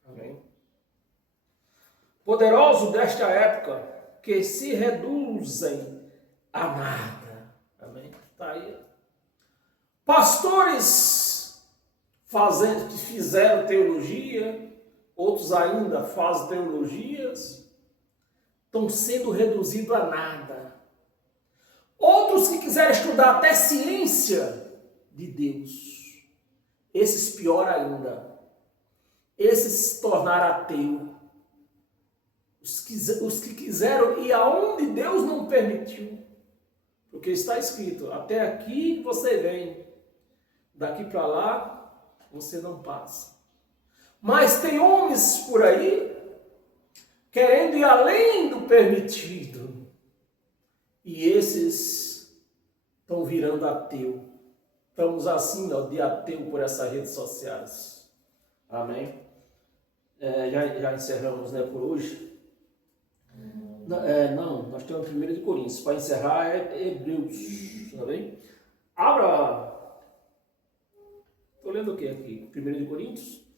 Amém? Poderosos desta época, que se reduzem a nada. Amém? Está aí. Pastores que fizeram teologia, outros ainda fazem teologias, estão sendo reduzidos a nada. Outros que quiserem estudar até ciência de Deus, esses pior ainda, esses se tornaram ateus. Os que quiseram ir aonde Deus não permitiu, porque está escrito, até aqui você vem, daqui para lá você não passa. Mas tem homens por aí querendo ir além do permitido, e esses estão virando ateu. Estamos assim, ó, de ateu por essas redes sociais. Amém? Já encerramos, né, por hoje. Não, nós temos 1 de Coríntios. Para encerrar é Hebreus. Tá bem? Abra. Estou lendo o que aqui? 1 de Coríntios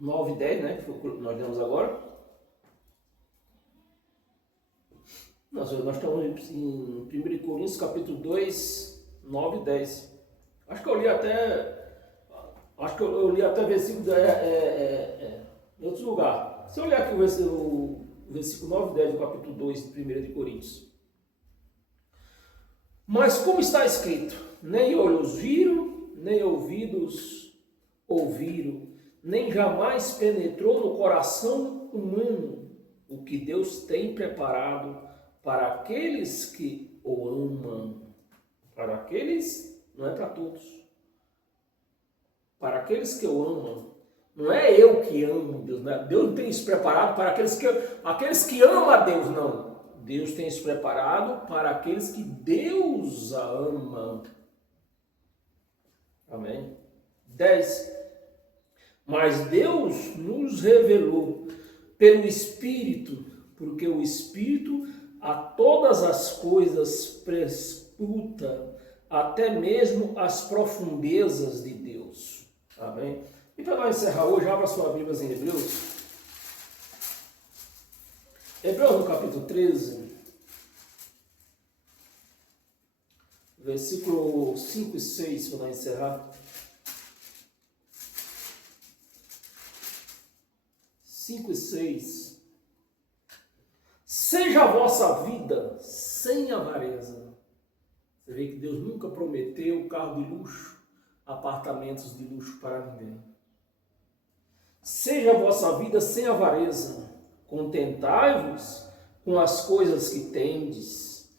9 e 10, né? Que foi o que nós lemos agora. Nós estamos em 1 de Coríntios, capítulo 2, 9 e 10. Acho que eu li até versículo em outro lugar. Se eu olhar aqui o versículo 9 e 10 do capítulo 2 de 1 de Coríntios. Mas como está escrito, nem olhos viram, nem ouvidos ouviram, nem jamais penetrou no coração humano o que Deus tem preparado para aqueles que o amam. Para aqueles, não é para todos. Para aqueles que o amam. Não é eu que amo Deus, né? Deus não tem isso preparado para aqueles que amam a Deus, não. Deus tem isso preparado para aqueles que Deus ama. Amém? 10. Mas Deus nos revelou pelo Espírito, porque o Espírito a todas as coisas prescruta, até mesmo as profundezas de Deus. Amém? E para nós encerrar hoje, abra sua Bíblia em Hebreus. Hebreus no capítulo 13, versículo 5 e 6, para nós encerrar. 5 e 6. Seja a vossa vida sem avareza. Você vê que Deus nunca prometeu carro de luxo, apartamentos de luxo para ninguém. Seja a vossa vida sem avareza. Contentai-vos com as coisas que tendes,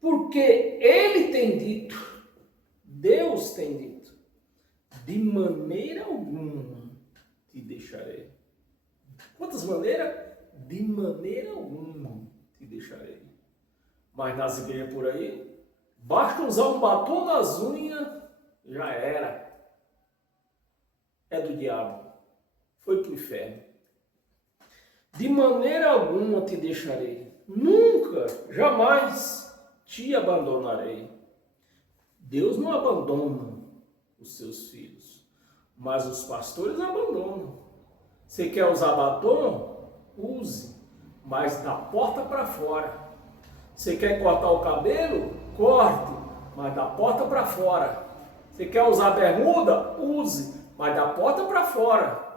porque Ele tem dito, Deus tem dito, de maneira alguma te deixarei. Quantas maneiras? De maneira alguma te deixarei. Mas nas igrejas por aí, basta usar um batom nas unhas, já era. É do diabo. Foi para o inferno. De maneira alguma te deixarei. Nunca, jamais te abandonarei. Deus não abandona os seus filhos, mas os pastores abandonam. Você quer usar batom? Use, mas da porta para fora. Você quer cortar o cabelo? Corte, mas da porta para fora. Você quer usar bermuda? Use, mas da porta para fora.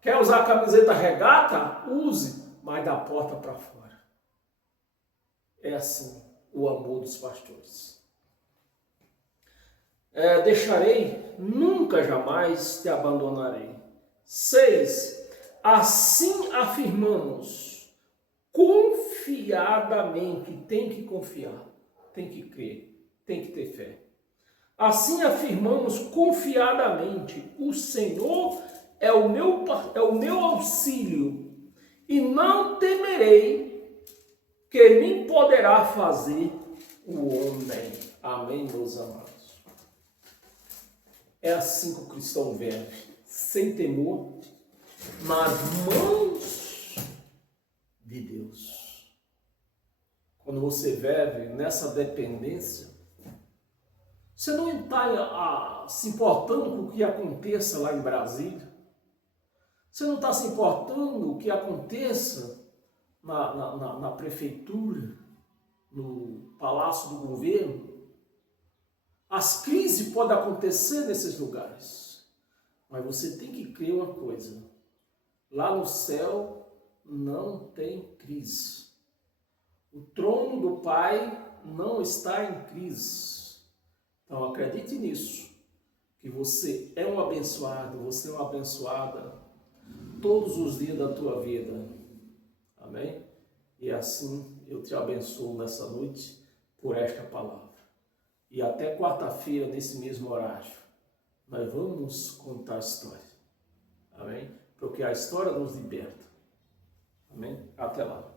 Quer usar camiseta regata? Use, mas da porta para fora. É assim o amor dos pastores. Deixarei, nunca jamais te abandonarei. 6. Assim afirmamos, confiadamente, tem que confiar, tem que crer, tem que ter fé. Assim afirmamos confiadamente, o Senhor é o meu auxílio, e não temerei que me poderá fazer o homem. Amém, meus amados? É assim que o cristão vive, sem temor, nas mãos de Deus. Quando você vive nessa dependência, você não está se importando com o que aconteça lá em Brasília. Você não está se importando com o que aconteça na prefeitura, no palácio do governo. As crises podem acontecer nesses lugares. Mas você tem que crer uma coisa. Lá no céu não tem crise. O trono do Pai não está em crise. Então acredite nisso, que você é um abençoado, você é uma abençoada todos os dias da tua vida. Amém? E assim eu te abençoo nessa noite por esta palavra. E até quarta-feira, nesse mesmo horário, nós vamos contar a história. Amém? Porque a história nos liberta. Amém? Até lá.